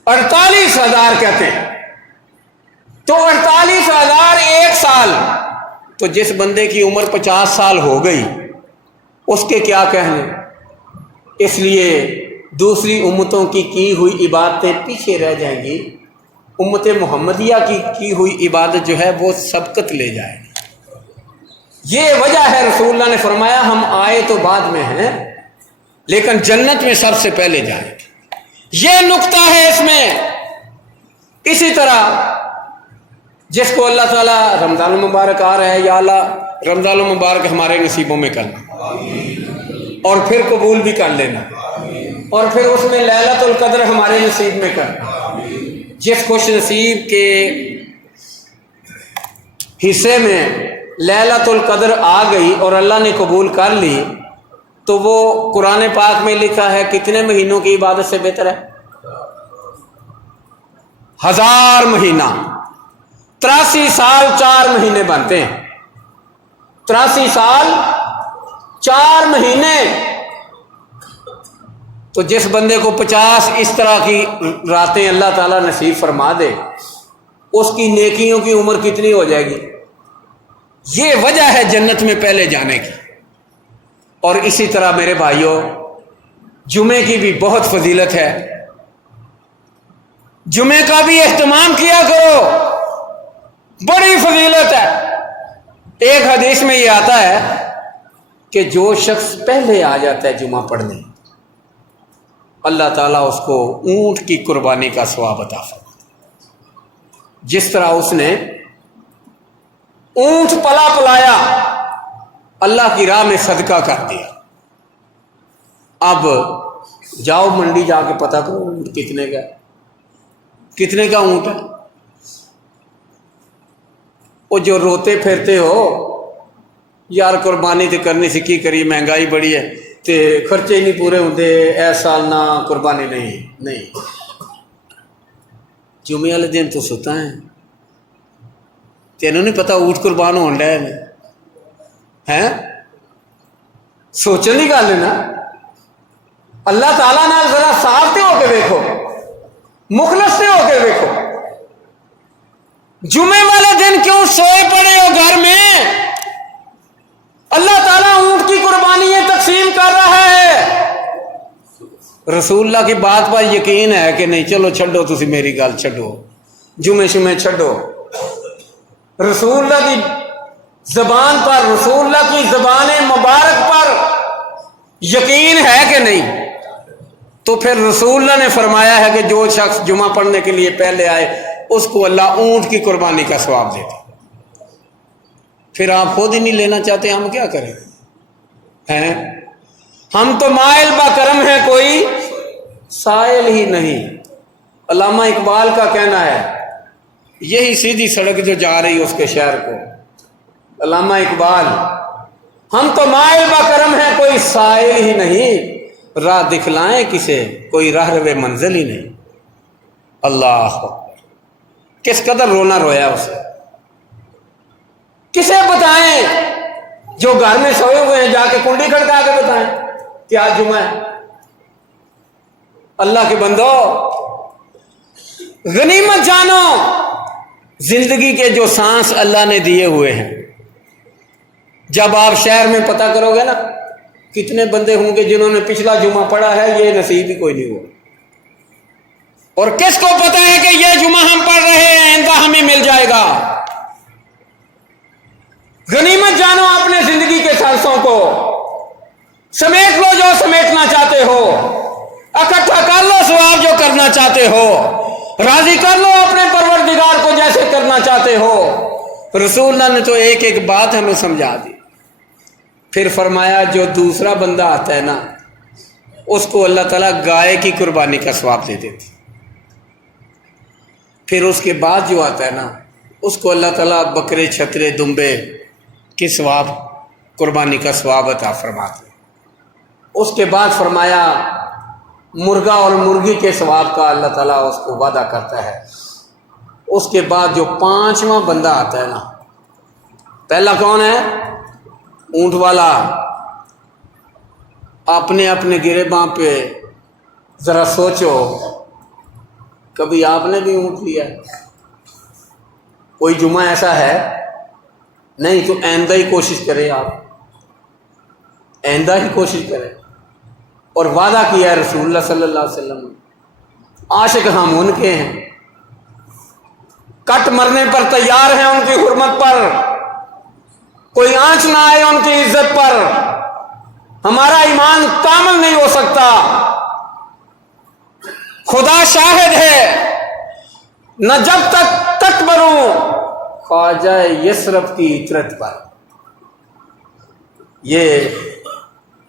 48,000 کہتے ہیں، تو 48,000 ایک سال۔ تو جس بندے کی عمر 50 سال ہو گئی اس کے کیا کہنے؟ اس لیے دوسری امتوں کی ہوئی عبادتیں پیچھے رہ جائیں گی، امت محمدیہ کی ہوئی عبادت جو ہے وہ سبقت لے جائے گی۔ یہ وجہ ہے رسول اللہ نے فرمایا ہم آئے تو بعد میں ہیں لیکن جنت میں سب سے پہلے جائیں گے۔ یہ نقطہ ہے اس میں۔ اسی طرح جس کو اللہ تعالیٰ رمضان المبارک آ رہا ہے، یا اللہ رمضان المبارک ہمارے نصیبوں میں کرنا، اور پھر قبول بھی کر لینا، اور پھر اس میں لیلۃ القدر ہمارے نصیب میں کرنا۔ جس خوش نصیب کے حصے میں لیلۃ القدر آ گئی اور اللہ نے قبول کر لی، تو وہ قرآن پاک میں لکھا ہے کتنے مہینوں کی عبادت سے بہتر ہے؟ 1000 مہینہ۔ 83 سال 4 مہینے بنتے ہیں، 83 سال 4 مہینے۔ تو جس بندے کو 50 اس طرح کی راتیں اللہ تعالیٰ نصیب فرما دے، اس کی نیکیوں کی عمر کتنی ہو جائے گی؟ یہ وجہ ہے جنت میں پہلے جانے کی۔ اور اسی طرح میرے بھائیوں، جمعے کی بھی بہت فضیلت ہے، جمعے کا بھی اہتمام کیا کرو، بڑی فضیلت ہے۔ ایک حدیث میں یہ آتا ہے کہ جو شخص پہلے آ جاتا ہے جمعہ پڑھنے، اللہ تعالیٰ اس کو اونٹ کی قربانی کا ثواب عطا فرماتا ہے۔ جس طرح اس نے اونٹ پلا پلایا، اللہ کی راہ میں صدقہ کر دیا۔ اب جاؤ منڈی جا کے پتہ کرو اونٹ کتنے کا، کتنے کا اونٹ ہے۔ وہ جو روتے پھرتے ہو یار قربانی تو کرنی سی، کی کری مہنگائی بڑی ہے تے خرچے نہیں پورے ہوتے، اے سال نہ قربانی نہیں۔ جمعے والے دن تو ستا ہے، تینوں نہیں پتا اونٹ قربان ہون ڈے ہیں؟ سوچنے کی گل ہے نا۔ اللہ تعالیٰ نال ذرا صاف تے ہو کے دیکھو، مخلص تے ہو کے دیکھو۔ جمعے والے دن کیوں سوئے پڑے ہو گھر میں؟ اللہ تعالیٰ اونٹ کی قربانیاں تقسیم کر رہا ہے۔ رسول اللہ کی بات پر یقین ہے کہ نہیں؟ چلو چھڈو، تسی میری گل چھڈو، جمعے شمعے چھڈو۔ رسول اللہ کی زبان پر، رسول اللہ کی زبان مبارک پر یقین ہے کہ نہیں؟ تو پھر رسول اللہ نے فرمایا ہے کہ جو شخص جمعہ پڑھنے کے لیے پہلے آئے اس کو اللہ اونٹ کی قربانی کا ثواب دیتا۔ پھر آپ خود ہی نہیں لینا چاہتے، ہم کیا کریں ہیں؟ ہم تو مائل با کرم ہے، کوئی سائل ہی نہیں۔ علامہ اقبال کا کہنا ہے، یہی سیدھی سڑک جو جا رہی اس کے شہر کو، علامہ اقبال، ہم تو مائل با کرم ہے، کوئی سائل ہی نہیں، راہ دکھلائیں کسے، کوئی راہ روے منزل ہی نہیں۔ اللہ اکبر! کس قدر رونا رویا اسے، کسے بتائیں؟ جو گھر میں سوئے ہوئے ہیں جا کے کنڈی کھڑکا کے بتائیں کہ آج جمعہ ہے۔ اللہ کے بندو، غنیمت جانو زندگی کے جو سانس اللہ نے دیے ہوئے ہیں۔ جب آپ شہر میں پتہ کرو گے نا کتنے بندے ہوں گے جنہوں نے پچھلا جمعہ پڑھا ہے، یہ نصیب ہی کوئی نہیں ہوا۔ اور کس کو پتہ ہے کہ یہ جمعہ ہم پڑھ رہے ہیں آئندہ ہمیں مل جائے گا؟ غنیمت جانو اپنے زندگی کے سانسوں کو، سمیٹ لو جو سمیٹنا چاہتے ہو، اکٹھا کر لو ثواب جو کرنا چاہتے ہو، راضی کر لو اپنے پروردگار کو جیسے کرنا چاہتے ہو۔ رسول اللہ نے تو ایک ایک بات ہمیں سمجھا دی۔ پھر فرمایا جو دوسرا بندہ آتا ہے نا اس کو اللہ تعالیٰ گائے کی قربانی کا ثواب دے دیتے۔ پھر اس کے بعد جو آتا ہے نا اس کو اللہ تعالیٰ بکرے، چھترے، دمبے کی ثواب، قربانی کا ثواب عطا فرماتے۔ اس کے بعد فرمایا مرغا اور مرغی کے ثواب کا اللہ تعالیٰ اس کو وعدہ کرتا ہے۔ اس کے بعد جو 5واں بندہ آتا ہے نا، پہلا کون ہے؟ اونٹ والا۔ اپنے اپنے گریباں پہ ذرا سوچو، کبھی آپ نے بھی اونٹ لیا؟ کوئی جمعہ ایسا ہے؟ نہیں تو آئندہ ہی کوشش کریں، آپ آئندہ ہی کوشش کریں۔ اور وعدہ کیا ہے رسول اللہ صلی اللہ علیہ وسلم، عاشق ہم ان کے ہیں، کٹ مرنے پر تیار ہیں ان کی حرمت پر، کوئی آنچ نہ آئے ان کی عزت پر۔ ہمارا ایمان کامل نہیں ہو سکتا، خدا شاہد ہے، نہ جب تک تک بروں خواجہ یسرف کی عطرت پر۔ یہ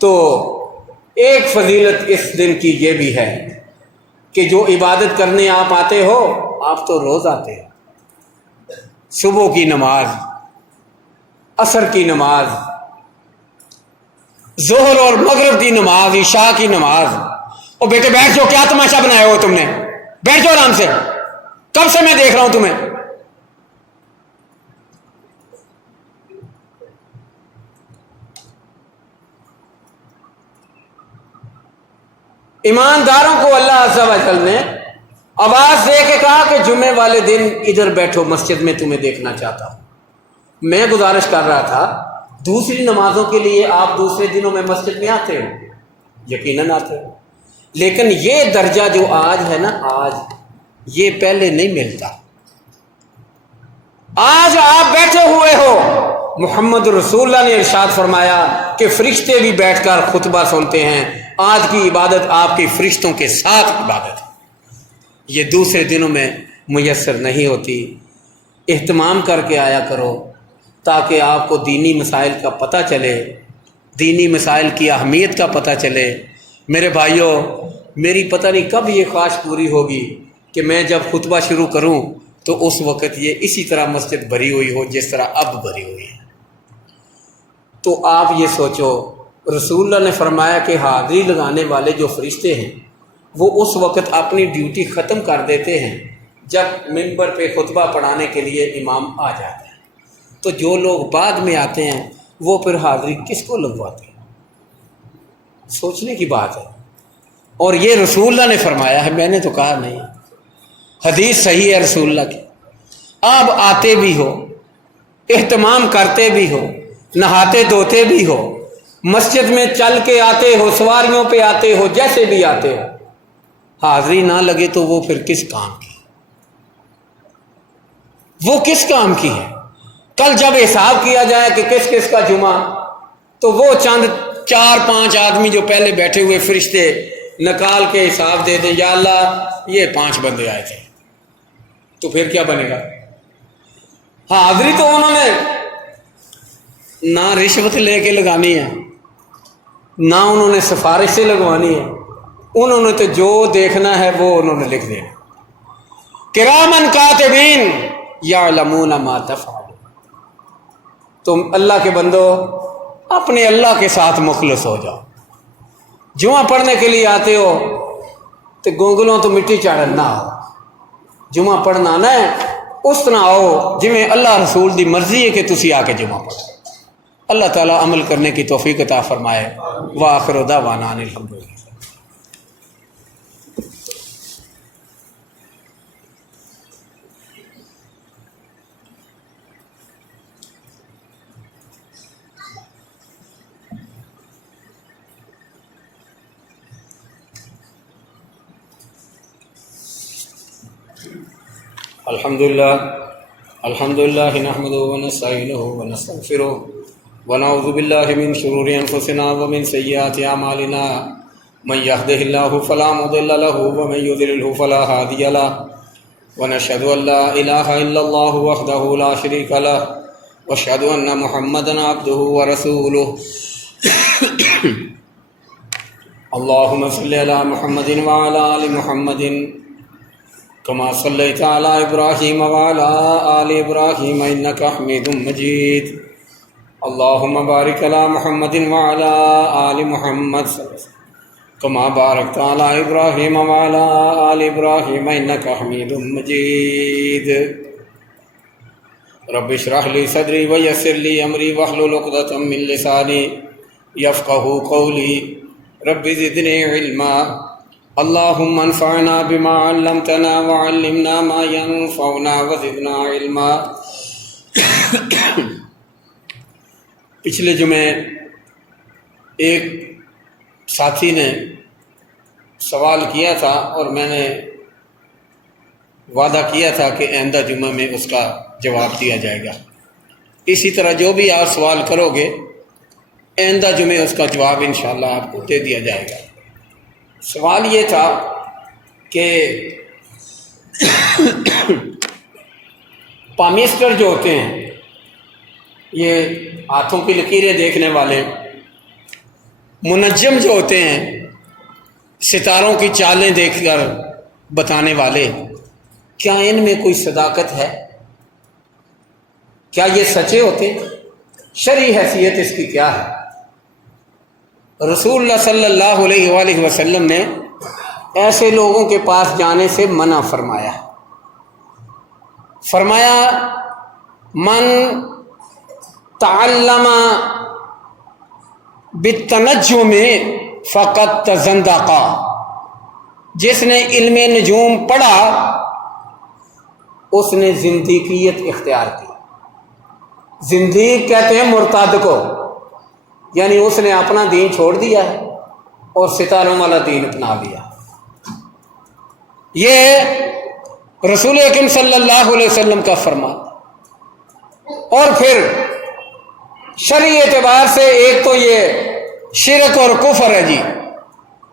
تو ایک فضیلت اس دن کی یہ بھی ہے کہ جو عبادت کرنے آپ آتے ہو، آپ تو روز آتے ہو، صبح کی نماز، عصر کی نماز، ظہر اور مغرب کی نماز، عشاء کی نماز۔ اور بیٹے بیٹھ جاؤ، کیا تماشا بنایا ہو تم نے؟ بیٹھ جاؤ آرام سے، کب سے میں دیکھ رہا ہوں تمہیں۔ ایمانداروں کو اللہ عز و جل نے آواز دے کے کہا کہ جمعے والے دن ادھر بیٹھو، مسجد میں تمہیں دیکھنا چاہتا ہوں۔ میں گزارش کر رہا تھا دوسری نمازوں کے لیے آپ دوسرے دنوں میں مسجد میں آتے ہو، یقیناً آتے ہو، لیکن یہ درجہ جو آج ہے نا، آج یہ پہلے نہیں ملتا۔ آج آپ بیٹھے ہوئے ہو، محمد رسول اللہ نے ارشاد فرمایا کہ فرشتے بھی بیٹھ کر خطبہ سنتے ہیں۔ آج کی عبادت آپ کی فرشتوں کے ساتھ عبادت ہے، یہ دوسرے دنوں میں میسر نہیں ہوتی۔ اہتمام کر کے آیا کرو تاکہ آپ کو دینی مسائل کا پتہ چلے، دینی مسائل کی اہمیت کا پتہ چلے۔ میرے بھائیوں، میری پتہ نہیں کب یہ خواہش پوری ہوگی کہ میں جب خطبہ شروع کروں تو اس وقت یہ اسی طرح مسجد بھری ہوئی ہو جس طرح اب بھری ہوئی ہے۔ تو آپ یہ سوچو، رسول اللہ نے فرمایا کہ حاضری لگانے والے جو فرشتے ہیں وہ اس وقت اپنی ڈیوٹی ختم کر دیتے ہیں جب منبر پہ خطبہ پڑھانے کے لیے امام آ جاتا ہے۔ تو جو لوگ بعد میں آتے ہیں وہ پھر حاضری کس کو لگواتے ہیں؟ سوچنے کی بات ہے۔ اور یہ رسول اللہ نے فرمایا ہے، میں نے تو کہا نہیں، حدیث صحیح ہے رسول اللہ کی۔ آپ آتے بھی ہو، اہتمام کرتے بھی ہو، نہاتے دھوتے بھی ہو، مسجد میں چل کے آتے ہو، سواریوں پہ آتے ہو، جیسے بھی آتے ہو، حاضری نہ لگے تو وہ پھر کس کام کی؟ وہ کس کام کی ہے؟ کل جب حساب کیا جائے کہ کس کس کا جمعہ، تو وہ چند 4-5 آدمی جو پہلے بیٹھے ہوئے فرشتے نکال کے حساب دے دیں، یا اللہ یہ 5 بندے آئے تھے، تو پھر کیا بنے گا؟ حاضری تو انہوں نے نہ رشوت لے کے لگانی ہے، نہ انہوں نے سفارش سے لگوانی ہے، انہوں نے تو جو دیکھنا ہے وہ انہوں نے لکھ دینا۔ کرامن کاتبین یعلمون ما تفعلون۔ تم اللہ کے بندو اپنے اللہ کے ساتھ مخلص ہو جاؤ۔ جمعہ پڑھنے کے لیے آتے ہو تو گونگلوں تو مٹی چاڑھنا ہو، جمعہ پڑھنا نہ اس طرح آؤ جویں اللہ رسول دی مرضی ہے کہ تسی آ کے جمعہ پڑھو۔ اللہ تعالیٰ عمل کرنے کی توفیق عطا فرمائے۔ وآخر دعوانا ان الحمدللہ۔ الحمدللہ نحمدہ ونستعینہ ونستغفرہ ونعوذ باللہ من شرور انفسنا ومن سیئات اعمالنا من یہدہ اللہ فلا مضل لہ ومن یضللہ فلا ہادی لہ ونشہد ان لا الہ الا اللہ وحدہ لا شریک لہ واشہد ان محمدا عبدہ ورسولہ۔ اللہم صلی علی محمد وعلی آل محمد کما صلیت علی ابراہیم وعلی آل ابراہیم انک حمید مجید۔ اللہم بارک علی محمد وعلی آل محمد کما بارکت علی ابراہیم وعلی آل ابراہیم انک حمید مجید۔ رب اشرح لی صدری ویسر لی امری واحلل عقدۃ من لسانی یفقہوا قولی۔ رب زدنی علما، اللہم انفعنا بما علمتنا وعلمنا ما ينفعنا وزدنا علما۔ پچھلے جمعے ایک ساتھی نے سوال کیا تھا اور میں نے وعدہ کیا تھا کہ آئندہ جمعہ میں اس کا جواب دیا جائے گا۔ اسی طرح جو بھی آپ سوال کرو گے آئندہ جمعے اس کا جواب انشاءاللہ آپ کو دے دیا جائے گا۔ سوال یہ تھا کہ پامیسٹر جو ہوتے ہیں یہ ہاتھوں کی لکیریں دیکھنے والے منجم جو ہوتے ہیں، ستاروں کی چالیں دیکھ کر بتانے والے، کیا ان میں کوئی صداقت ہے؟ کیا یہ سچے ہوتے ہیں؟ شرعی حیثیت اس کی کیا ہے؟ رسول اللہ صلی اللہ علیہ وآلہ وسلم نے ایسے لوگوں کے پاس جانے سے منع فرمایا۔ فرمایا من تعلم بالتنجم فقط تزندق، جس نے علم نجوم پڑھا اس نے زندیقیت اختیار کی۔ زندیق کہتے ہیں مرتد کو، یعنی اس نے اپنا دین چھوڑ دیا ہے اور ستاروں والا دین اپنا لیا۔ یہ رسول اکرم صلی اللہ علیہ وسلم کا فرمان۔ اور پھر شرعی اعتبار سے ایک تو یہ شرک اور کفر ہے، جی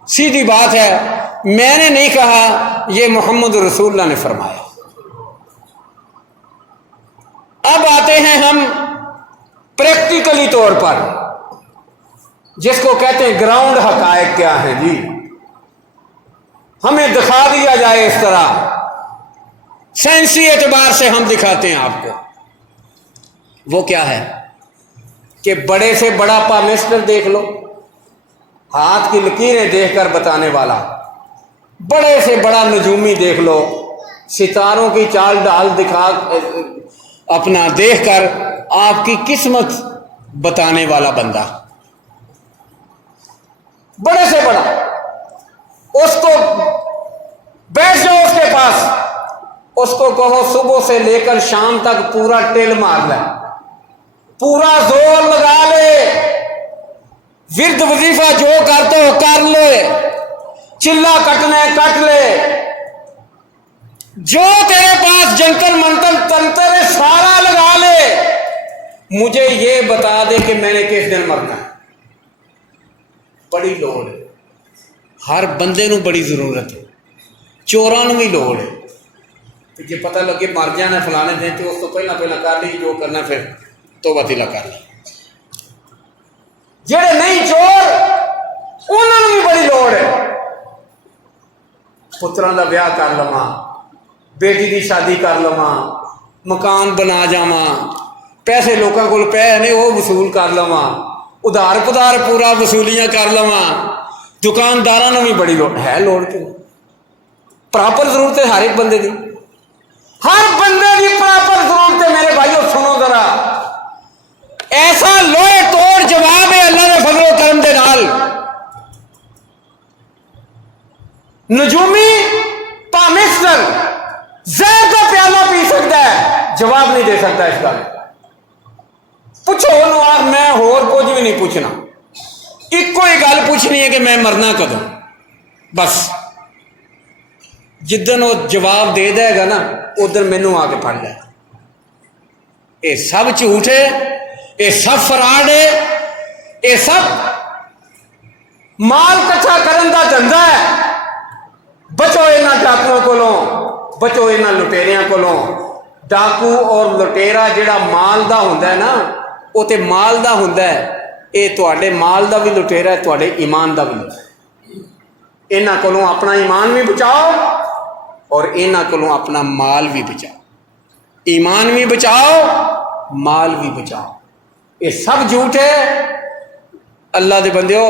سیدھی بات ہے، میں نے نہیں کہا، یہ محمد رسول اللہ نے فرمایا۔ اب آتے ہیں ہم پریکٹیکلی طور پر، جس کو کہتے ہیں گراؤنڈ حقائق کیا ہیں جی، ہمیں دکھا دیا جائے اس طرح، سائنسی اعتبار سے ہم دکھاتے ہیں آپ کو۔ وہ کیا ہے کہ بڑے سے بڑا پامسٹر دیکھ لو، ہاتھ کی لکیریں دیکھ کر بتانے والا، بڑے سے بڑا نجومی دیکھ لو، ستاروں کی چال ڈال دکھا اپنا دیکھ کر آپ کی قسمت بتانے والا بندہ، بڑے سے بڑا، اس کو بیٹھ جاؤ اس کے پاس، اس کو کہو صبح سے لے کر شام تک پورا ٹیل مار لے، پورا زور لگا لے، ورد وظیفہ جو کرتے ہو کر لے، چلا کٹنا ہے کٹ لے، جو تیرے پاس جنتر منتر تنتر ہے سارا لگا لے، مجھے یہ بتا دے کہ میں نے کس دن مرنا ہے۔ بڑی لوڑ ہے، ہر بندے نو بڑی ضرورت ہے، چوراں نو بھی لوڑ ہے، جی پتہ لگے مر جانا فلانے دن تو اس کو پہلا کر لی، جو کرنا پھر توبہ تیلا کر لی۔ جڑے نہیں چور انہوں نے بھی بڑی لوڑ ہے، پتراں دا بیاہ کر لواں، بیٹی دی شادی کر لواں، مکان بنا جاواں، پیسے لوکاں کول پے نے وہ وصول کر لواں، ادھار پدھار پورا وصولیاں کر لواں، دکانداراں نوں بھی بڑی لوڑ ہے، لوڑ کے پراپر ضرورت ہے ہر ایک بندے دی، ہر بندے کی پراپر ضرورت ہے۔ میرے بھائیو سنو ذرا، ایسا لوہے توڑ جواب ہے اللہ نے فضل و کرم دے نال۔ نجومی پامسٹر زہر کا پیالہ پی سکتا ہے، جواب نہیں دے سکتا اس کا۔ پوچھو انہوں، میں ہور کچھ بھی نہیں پوچھنا، ایک ہی گل پوچھنی ہے کہ میں مرنا کدوں، بس جدن وہ جواب دے دے گا نا ادھر مینوں آ کے پڑ جائے۔ یہ سب جھوٹ ہے، یہ سب فراڈ ہے، یہ سب مال کٹھا کرن دا دھندا ہے۔ بچو انہاں ڈاکوؤں کولوں، بچو انہاں لٹیریاں کولوں۔ ڈاکو اور لٹیرا جڑا مال دا ہوندا ہے نا، وہ تے مال دا ہوندا ہے، یہ تواڈے مال دا بھی لٹیرا ہے، تواڈے ایمان دا بھی لٹیرا ہے۔ انہاں کولوں اپنا ایمان بھی بچاؤ اور انہاں کولوں اپنا مال بھی بچاؤ، ایمان بھی بچاؤ مال بھی بچاؤ۔ یہ سب جھوٹ ہے۔ اللہ دے بندیو،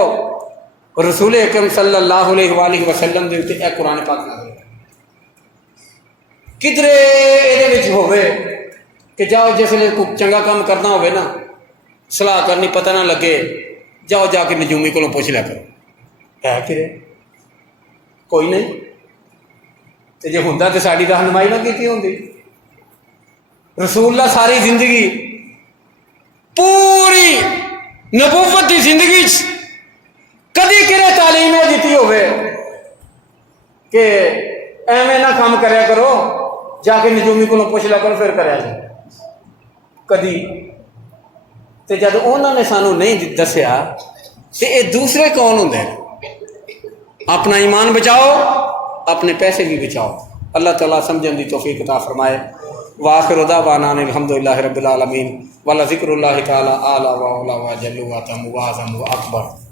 رسول اکرم صلی اللہ علیہ وآلہ وسلم دے اوتے اے قرآن پاک نازل ہے، کدرے اے وچ ہوے کہ جاؤ جس لے کوئی چنگا کام کرنا ہوے نا، صلاح کرنی پتہ نہ لگے، جاؤ جا کے نجومی کولوں پوچھ لیا کرو، ہے کہ کوئی نہیں، تے جے ہوندا تے ساڈی رہنمائی نہ کیتی ہوندی۔ رسول اللہ ساری زندگی، پوری نبوت دی زندگی کدی کہڑے تعلیم دیتی ہوئے کہ ایویں نہ کام کریا کرو، جا کے نجومی کو پوچھ لیا کرو پھر کریا جائے، کدی۔ تے جب انہوں نے سانو نہیں دسیا تے یہ دوسرے کون ہوں؟ اپنا ایمان بچاؤ، اپنے پیسے بھی بچاؤ۔ اللہ تعالیٰ سمجھن دی توفیق عطا فرمائے۔ وآخر دعوانا الحمدللہ رب العالمین ولذکر اللہ تعالی اعلی و اولی و جل و اتم و اعظم و اکبر.